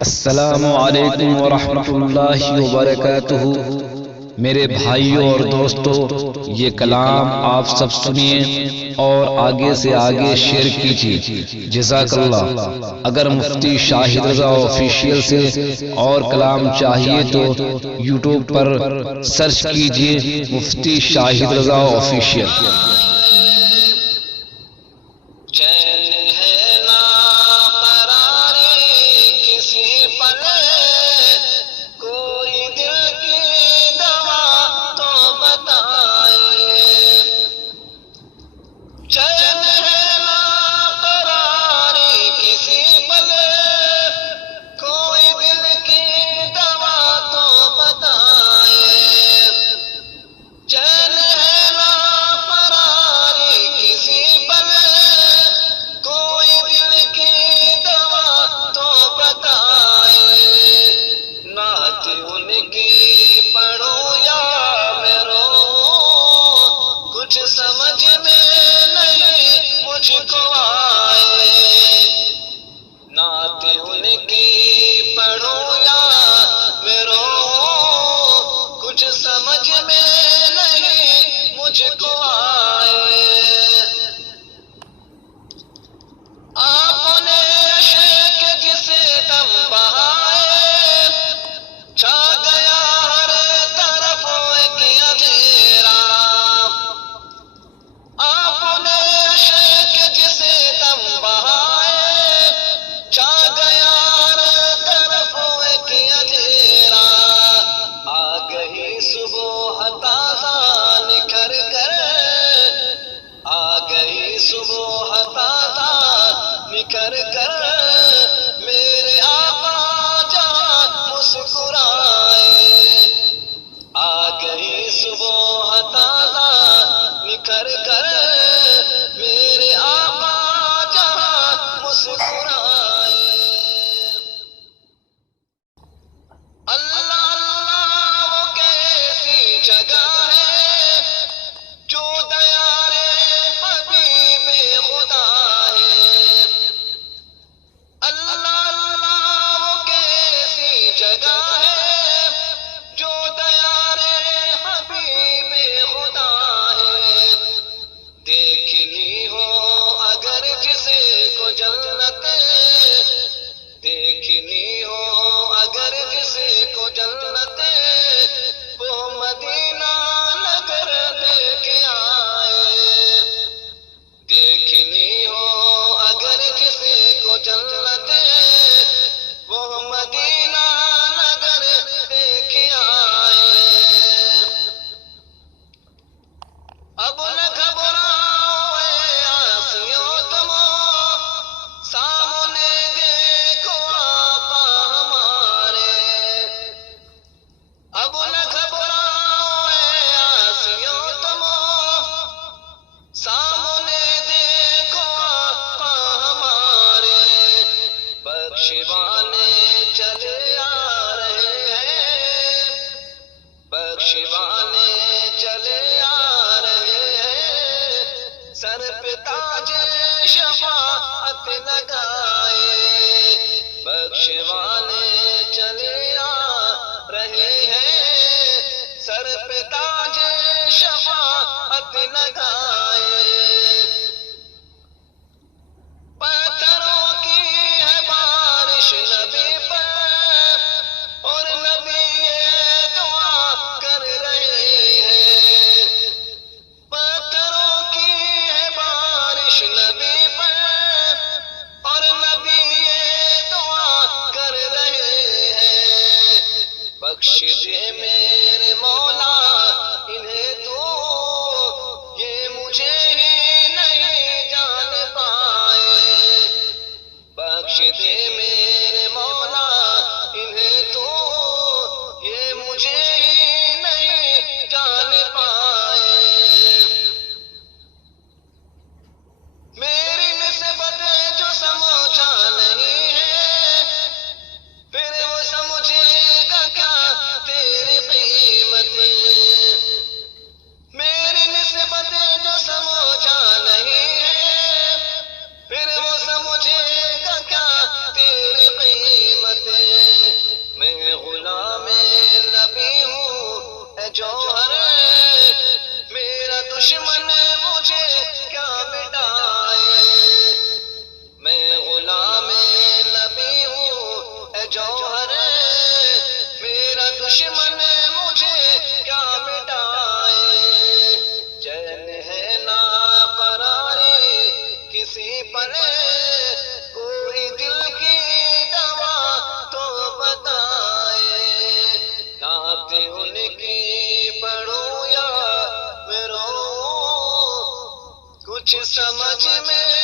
السلام علیکم ورحمۃ اللہ وبرکاتہ۔ میرے بھائیوں اور دوستو، یہ کلام آپ سب سنیے اور آگے سے آگے شیئر کیجیے، جزاک اللہ۔ اگر مفتی شاہد رضا آفیشیل سے اور کلام چاہیے تو یوٹیوب پر سرچ کیجیے مفتی شاہد رضا آفیشیل۔ سر پہ تاج شفاعت لگائے، بخش والے چلے آ رہے ہیں، سر پہ تاج شفاعت لگائے۔ پتھروں کی ہے بارش نبی پر اور نبی یہ دعا کر رہے ہیں، پتھروں کی ہے بارش نبی پر اور نبی یہ دعا کر رہے ہیں، بخش دے میرے مولا انہیں تو یہ مجھے ہی نہیں جان پائے، بخش دے میرے مولا انہیں تو یہ مجھے ہی نہیں جان پائے۔ میری نسبت جو سمجھا نہیں ہے، پھر وہ سمجھے گا کیا تیری قیمت، میری نسبت جو سمجھا نہیں ہے، پھر وہ سمجھے گا کیا تیری قیمت۔ باتیں ان کی پڑھوں یا میں رو، کچھ سمجھ میں